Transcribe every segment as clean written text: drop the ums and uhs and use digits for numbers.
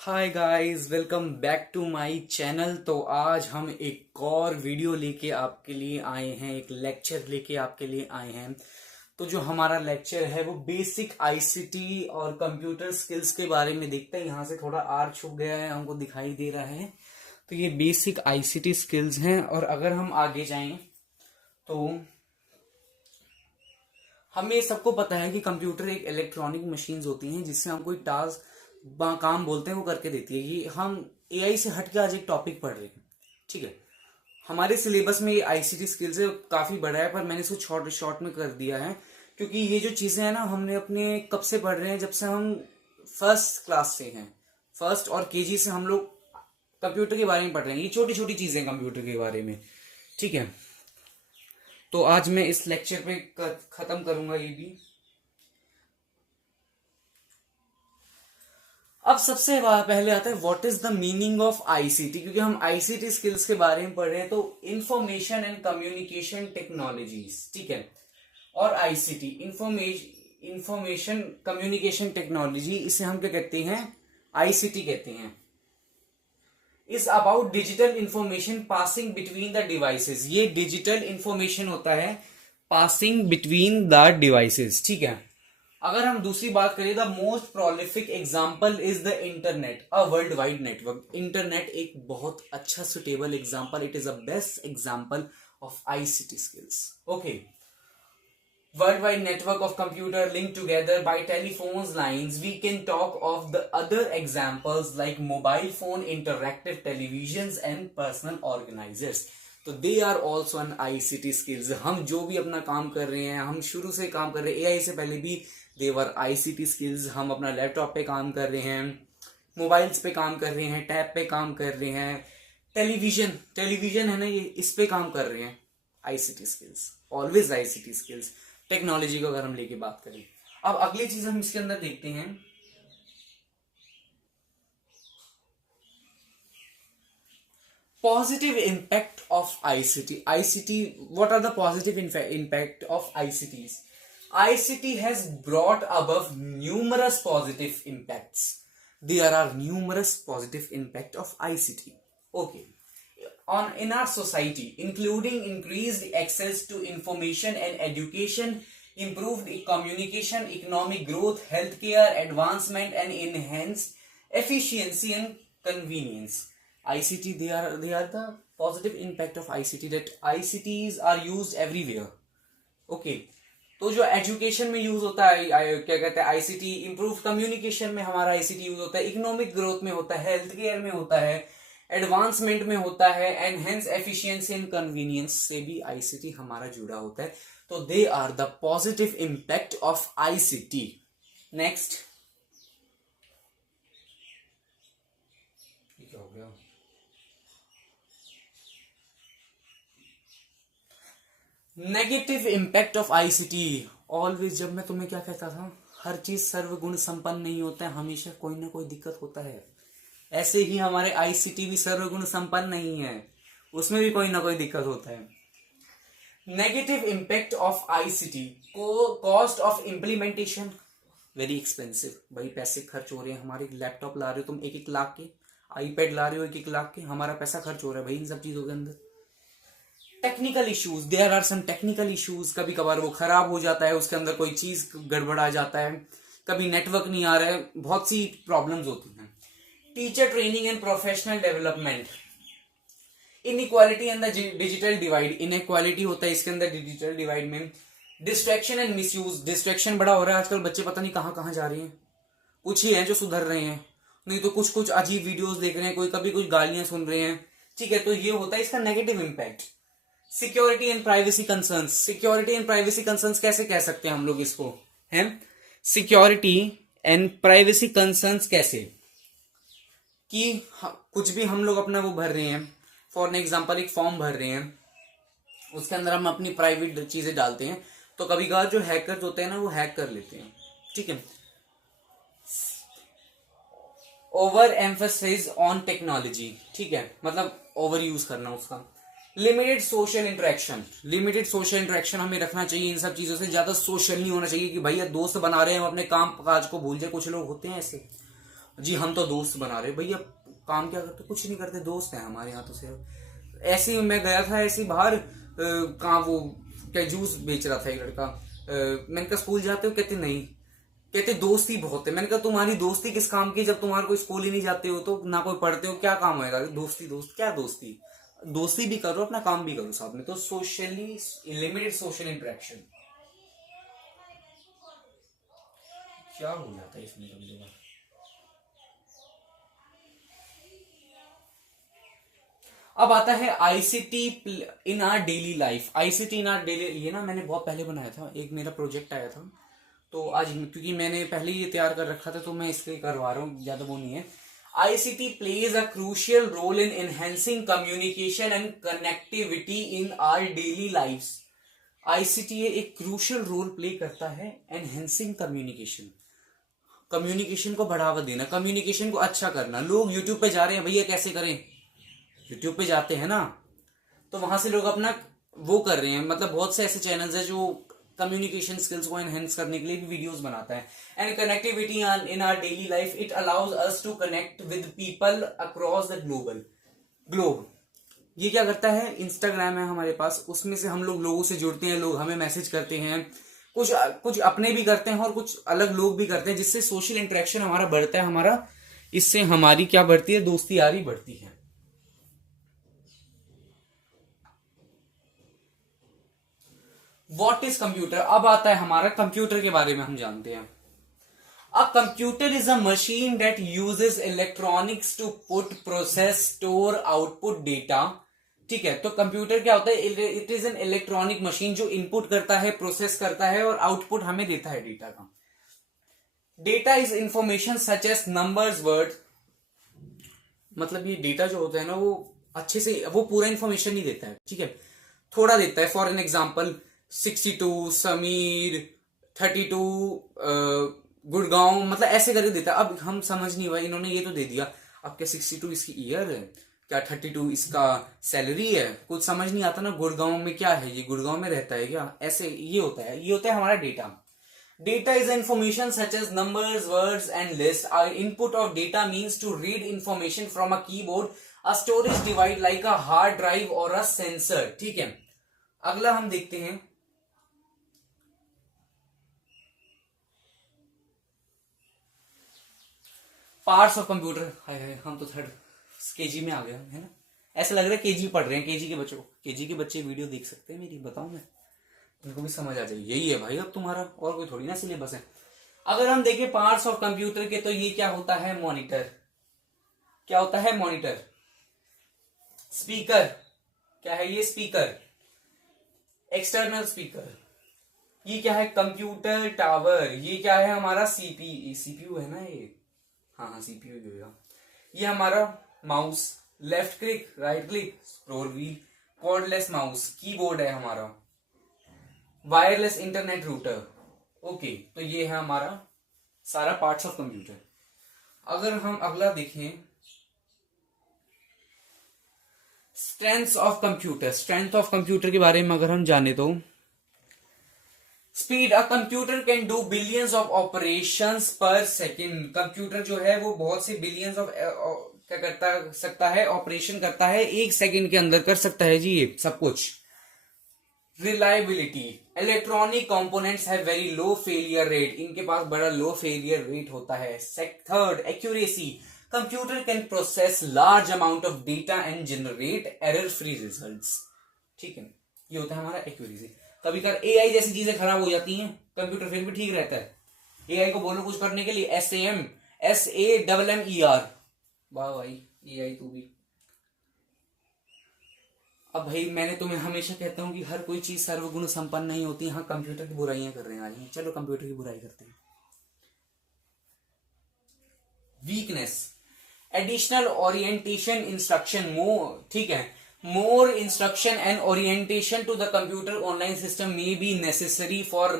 Hi guys, welcome back to my channel. तो आज हम एक और वीडियो लेके आपके लिए आए हैं, एक लेक्चर लेके आपके लिए आए हैं। तो जो हमारा लेक्चर है वो बेसिक आईसीटी और कंप्यूटर स्किल्स के बारे में देखते हैं। यहाँ से थोड़ा आर छुप गया है, हमको दिखाई दे रहा है। तो ये बेसिक आईसीटी स्किल्स हैं। और अगर हम आगे जाएं तो हमें सबको पता है कि कंप्यूटर एक इलेक्ट्रॉनिक मशीन्स होती हैं जिससे हम कोई टास्क काम बोलते हैं वो करके देती है। ये हम एआई से हट के आज एक टॉपिक पढ़ रहे हैं, ठीक है। हमारे सिलेबस में ये आईसीटी स्किल्स है, काफी बड़ा है, पर मैंने इसको शॉर्ट शॉर्ट में कर दिया है क्योंकि ये जो चीजें हैं ना, हमने अपने कब से पढ़ रहे हैं, जब से हम फर्स्ट क्लास से हैं। फर्स्ट और केजी से हम लोग कंप्यूटर के बारे में पढ़ रहे हैं। ये छोटी छोटी चीजें कंप्यूटर के बारे में, ठीक है। तो आज मैं इस लेक्चर पे खत्म करूंगा ये भी। अब सबसे पहले आता है what is the meaning of ICT, क्योंकि हम आईसीटी स्किल्स के बारे में पढ़ रहे हैं। तो इंफॉर्मेशन एंड कम्युनिकेशन टेक्नोलॉजीज, ठीक है। और आईसीटी इंफॉर्मेशन कम्युनिकेशन टेक्नोलॉजी, इसे हम क्या कहते हैं, आईसीटी कहते हैं। Is about digital information passing between the devices. ये डिजिटल इंफॉर्मेशन होता है पासिंग बिटवीन द डिवाइसेस, ठीक है। अगर हम दूसरी बात करें, the most prolific example is the internet, a world wide network. Internet एक बहुत अच्छा suitable example, it is a best example of ICT skills. Okay, worldwide network of computer linked together by telephones lines. We can talk of the other examples like mobile phone, interactive televisions and personal organizers. तो they are also an ICT skills. हम जो भी अपना काम कर रहे हैं, हम शुरू से काम कर रहे हैं, एआई से पहले भी देवर आईसीटी स्किल्स। हम अपना लैपटॉप पे काम कर रहे हैं, मोबाइल्स पे काम कर रहे हैं, टैब पे काम कर रहे हैं, टेलीविजन है ना, ये इस पे काम कर रहे हैं। ICT skills, always ICT skills. Technology को अगर हम लेके बात करें, अब अगली चीज हम इसके अंदर देखते हैं, positive impact of ICT. ICT, what are the positive impact of ICTs? ICT has brought above numerous positive impacts. There are numerous positive impact of ICT. Okay. In our society, including increased access to information and education, improved communication, economic growth, healthcare advancement, and enhanced efficiency and convenience. ICT, they are the positive impact of ICT, that ICTs are used everywhere. Okay. तो जो education में use होता है, क्या कहते हैं, ICT, improve communication में हमारा आईसीटी यूज होता है, इकोनॉमिक ग्रोथ में होता है, हेल्थ केयर में होता है, एडवांसमेंट में होता है, एनहेंस एफिशिएंसी एंड कन्वीनियंस से भी आईसीटी हमारा जुड़ा होता है। तो they are the positive impact of ICT. Next, क्या हो गया? Negative impact of ICT. Always, जब मैं तुम्हें क्या कहता था, हर चीज सर्वगुण संपन्न नहीं होता है, हमेशा कोई ना कोई दिक्कत होता है। ऐसे ही हमारे आईसीटी भी सर्वगुण संपन्न नहीं है, उसमें भी कोई ना कोई दिक्कत होता है। Negative impact of ICT, cost of implementation, very expensive. भाई पैसे खर्च हो रहे हैं हमारे। लैपटॉप ला रहे हो तुम 1-1 लाख के, आईपैड ला रहे हो 1-1 लाख के, हमारा पैसा खर्च हो रहा है भाई इन सब चीजों के अंदर। Technical issues, there are some technical issues. कभी कभार वो खराब हो जाता है, उसके अंदर कोई चीज गड़बड़ा जाता है, कभी नेटवर्क नहीं आ रहा है, बहुत सी प्रॉब्लम्स होती हैं। Teacher training and professional development, inequality and the digital divide. Inequality होता है इसके अंदर, डिजिटल डिवाइड में। डिस्ट्रैक्शन एंड मिसयूज, डिस्ट्रैक्शन बड़ा हो रहा है आजकल, बच्चे पता नहीं कहाँ कहाँ जा रहे हैं। कुछ ही हैं जो सुधर रहे हैं, नहीं तो कुछ कुछ अजीब वीडियोस देख रहे हैं, कोई कभी कुछ गालियां सुन रहे हैं, ठीक है। तो ये होता है इसका negative impact. Security and privacy concerns, security and privacy concerns कैसे कह सकते हैं हम लोग इसको, हैं? सिक्योरिटी एंड प्राइवेसी कंसर्न्स कैसे, कि कुछ भी हम लोग अपना वो भर रहे हैं, फॉर एग्जांपल एक फॉर्म भर रहे हैं, उसके अंदर हम अपनी प्राइवेट चीजें डालते हैं, तो कभी कभार जो हैकर्स होते हैं ना, वो हैक कर लेते हैं, ठीक है। ओवर एम्फेसाइज ऑन टेक्नोलॉजी, ठीक है, मतलब ओवर यूज करना उसका। Limited social interaction, limited social interaction हमें रखना चाहिए इन सब चीजों से। ज्यादा सोशल नहीं होना चाहिए कि भैया दोस्त बना रहे हैं, हम अपने काम काज को भूल जाए। कुछ लोग होते हैं ऐसे, जी हम तो दोस्त बना रहे भैया, काम क्या करते, कुछ नहीं करते, दोस्त हैं हमारे यहाँ तो सिर्फ। ऐसे ही मैं गया था ऐसे ही बाहर, कहाँ वो क्या जूस बेच रहा था एक लड़का, मैंने कहा स्कूल जाते हो, कहते नहीं, कहते दोस्ती बहुत है। मैंने कहा तुम्हारी दोस्ती किस काम की, जब तुम्हारे कोई स्कूल ही नहीं जाते हो तो ना कोई पढ़ते हो, क्या काम होएगा दोस्ती, दोस्त क्या दोस्ती, दोस्ती भी करो अपना काम भी करो साथ में। तो सोशली लिमिटेड सोशल इंटरेक्शन क्या हो जाता है इसमें कभी कभार। अब आता है ICT in our daily life. ICT in our daily, ये ना मैंने बहुत पहले बनाया था, एक मेरा प्रोजेक्ट आया था, तो आज क्योंकि मैंने पहले ये तैयार कर रखा था तो मैं इसलिए करवा रहा हूँ, ज्यादा वो नहीं है। ICT plays a crucial role in enhancing communication and connectivity in our daily lifes. ICT एक क्रूशियल रोल प्ले करता है एनहेंसिंग कम्युनिकेशन, कम्युनिकेशन को बढ़ावा देना, कम्युनिकेशन को अच्छा करना। लोग यूट्यूब पे जा रहे हैं भैया, कैसे करें, यूट्यूब पे जाते हैं ना, तो वहां से लोग अपना वो कर रहे हैं, मतलब बहुत से ऐसे चैनल्स हैं जो कम्युनिकेशन स्किल्स को एनहेंस करने के लिए भी वीडियोस बनाता है। And connectivity in our daily life, it allows us to connect with people across the globe. ये क्या करता है, इंस्टाग्राम है हमारे पास, उसमें से हम लोग लोगों से जुड़ते हैं, लोग हमें मैसेज करते हैं, कुछ अपने भी करते हैं और कुछ अलग लोग भी करते हैं, जिससे सोशल इंटरेक्शन हमारा बढ़ता है, हमारा इससे हमारी क्या बढ़ती है, दोस्ती यारी बढ़ती है। What is computer. अब आता है हमारा कंप्यूटर के बारे में हम जानते हैं। A computer is a machine that uses electronics to put, process, store, output data. ठीक है, तो कंप्यूटर क्या होता है, it is an electronic machine जो इनपुट करता है, प्रोसेस करता है और आउटपुट हमें देता है डेटा का। Data is information such as numbers, word, मतलब ये डेटा जो होता है ना वो अच्छे से वो पूरा इंफॉर्मेशन नहीं देता है, ठीक है, थोड़ा देता है। For an example 62 Sameer 32 Gurgaon, मतलब ऐसे करके देता है। अब हम समझ नहीं हुआ, इन्होंने ये तो दे दिया, अब क्या 62 इसकी ईयर है, क्या 32 इसका सैलरी है, कुछ समझ नहीं आता ना। गुड़गांव में क्या है, ये गुड़गांव में रहता है क्या, ऐसे ये होता है, ये होता है हमारा data. Data is information such as numbers, words and lists. Our input of data means to read information from a keyboard, a storage device like a hard drive or a sensor. ठीक है, अगला हम देखते हैं parts of computer. हाय हम तो third KG में आ गए है ना, ऐसा लग रहा है केजी पढ़ रहे हैं, केजी के बच्चों, केजी के बच्चे वीडियो देख सकते हैं मेरी, बताऊं मैं, उनको भी समझ आ जाएगी। यही है भाई अब तुम्हारा, और कोई थोड़ी ना सिलेबस है। अगर हम देखें पार्ट्स ऑफ कंप्यूटर के, तो ये क्या होता है, मॉनिटर, क्या होता है मॉनिटर, स्पीकर, क्या है ये स्पीकर, एक्सटर्नल स्पीकर, ये क्या है कंप्यूटर टावर, ये क्या है हमारा सीपीयू है ना ये, हाँ सीपीयू होगा। ये हमारा mouse, left click right click scroll wheel, cordless mouse, keyboard है हमारा, वायरलेस इंटरनेट रूटर। ओके, तो ये है हमारा सारा पार्ट्स ऑफ कंप्यूटर। अगर हम अगला देखें strength of computer, strength of computer के बारे में अगर हम जाने तो speed, a computer can do billions of operations पर सेकेंड। कंप्यूटर जो है वो बहुत से बिलियंस ऑफ क्या करता सकता है, ऑपरेशन करता है, एक सेकेंड के अंदर कर सकता है जी ये सब कुछ। Reliability, electronic components have very low failure rate, इनके पास बड़ा लो फेलियर रेट होता है। Third, accuracy, computer can process large amount of data and generate error free results. ठीक है, ये होता है हमारा एक्यूरेसी। कभी कभी एआई जैसी चीजें खराब हो जाती हैं, कंप्यूटर फिर भी ठीक रहता है। एआई को बोलो कुछ करने के लिए, SAMMER, वाह भाई एआई तू भी। अब भाई मैंने तुम्हें हमेशा कहता हूं कि हर कोई चीज सर्वगुण संपन्न नहीं होती। हाँ कंप्यूटर की बुराइयां कर रहे हैं आज, चलो कंप्यूटर की बुराई करते हैं। Weakness, additional orientation instruction, more, ठीक है, more instruction and orientation to the computer online system may be necessary for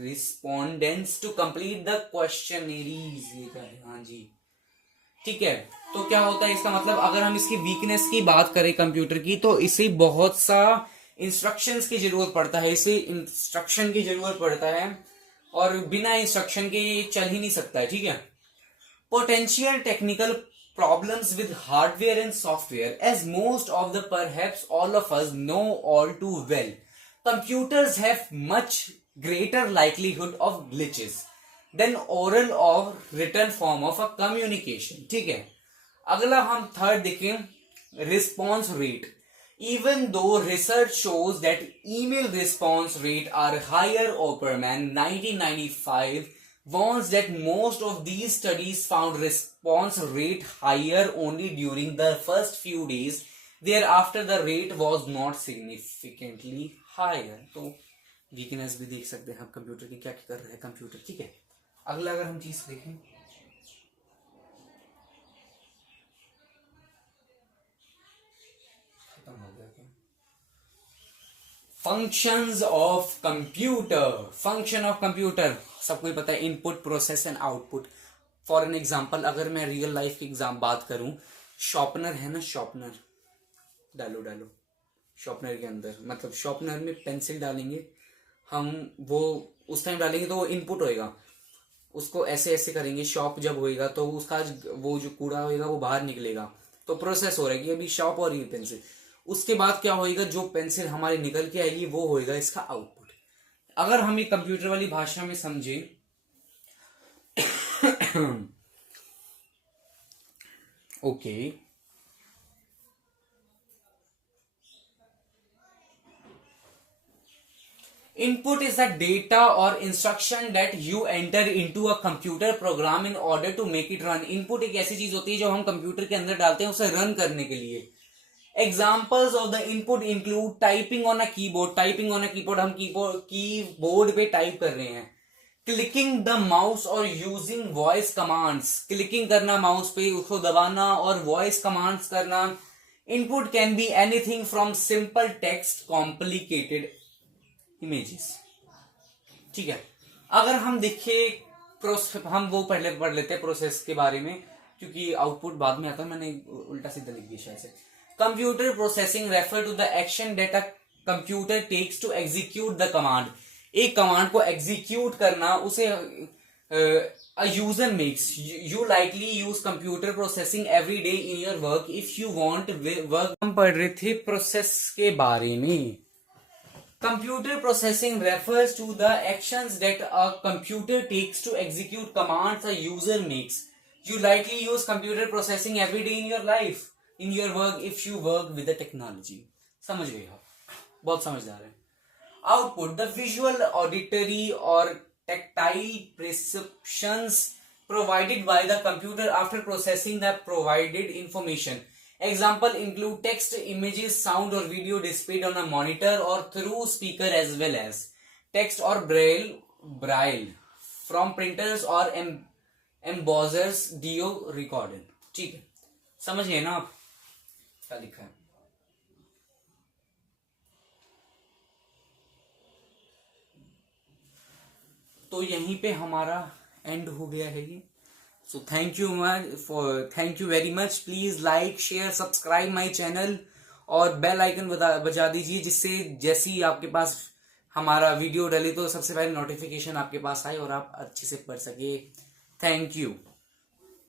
respondents to complete the questionnaires. ये क्या है, हाँ जी ठीक है। तो क्या होता है इसका मतलब, अगर हम इसकी वीकनेस की बात करें कंप्यूटर की, तो इसे बहुत सा इंस्ट्रक्शंस की जरूरत पड़ता है, इसे इंस्ट्रक्शन की जरूरत पड़ता है और बिना इंस्ट्रक्शन के ये चल ही नहीं सकता है, ठीक है। Potential technical problems with hardware and software, as most of the perhaps all of us know all too well, computers have much greater likelihood of glitches than oral or written form of a communication, ठीक है। अगला हम third देखें, response rate. Even though research shows that email response rate are higher, Opperman 1995 warns that most of these studies found response rate higher only during the first few days. Thereafter the rate was not significantly higher. तो weakness भी देख सकते हैं हम computer की, क्या कर रहे हैं कंप्यूटर, ठीक है। अगला अगर हम चीज देखें, खत्म हो गया क्या, functions of computer. Function of computer सबको ही पता है, input process and output. For an example, अगर मैं रियल लाइफ की एग्जाम बात करूं, शॉर्पनर है ना, शॉर्पनर डालो डालो शॉर्पनर के अंदर, मतलब शॉर्पनर में पेंसिल डालेंगे हम, वो उस टाइम डालेंगे तो वो इनपुट होएगा, उसको ऐसे ऐसे करेंगे, शॉप जब होएगा तो उसका वो जो कूड़ा होएगा वो बाहर निकलेगा, तो प्रोसेस हो रहा है कि अभी शॉप हो रही है पेंसिल। उसके बाद क्या होएगा, जो पेंसिल हमारी निकल के आएगी वो होएगा इसका आउटपुट। अगर हम ये कंप्यूटर वाली भाषा में समझे, okay, input is the data or instruction that you enter into a computer program in order to make it run. input एक ऐसी चीज होती है जो हम कंप्यूटर के अंदर डालते हैं उसे रन करने के लिए। Examples of the input include typing on a keyboard. Typing on a keyboard, हम कीबोर्ड पे टाइप कर रहे हैं। Clicking the mouse or using voice commands. Clicking करना माउस पे, उसको दबाना और voice commands करना। Input can be anything from simple text, complicated images, ठीक है। अगर हम देखें, हम वो पहले पढ़ लेते हैं प्रोसेस के बारे में, क्योंकि आउटपुट बाद में आता है, मैंने उल्टा सीधा लिख दिया शायद से। Computer processing refer to the action that a computer takes to execute the command. एक कमांड को एग्जीक्यूट करना, उसे a user makes. You likely use computer processing every day in your work if you want work. हम पढ़ रहे थे process के बारे में। Computer processing refers to the actions that a computer takes to execute commands a user makes. You likely use computer processing every day in your life, in your work, if you work with the technology. समझ गए आप, बहुत समझदार है। Output, the visual, auditory or tactile perceptions provided by the computer after processing the provided information. Example include text, images, sound or video displayed on a monitor or through speaker, as well as text or braille from printers or embossers, DO recording, ठीक है। समझ गए ना आप क्या लिखा है। तो यहीं पे हमारा एंड हो गया है ये। So thank you very much. Please like, share, subscribe my channel और बेल आइकन बजा दीजिए, जिससे जैसे ही आपके पास हमारा वीडियो डले तो सबसे पहले नोटिफिकेशन आपके पास आए और आप अच्छे से पढ़ सके। Thank you.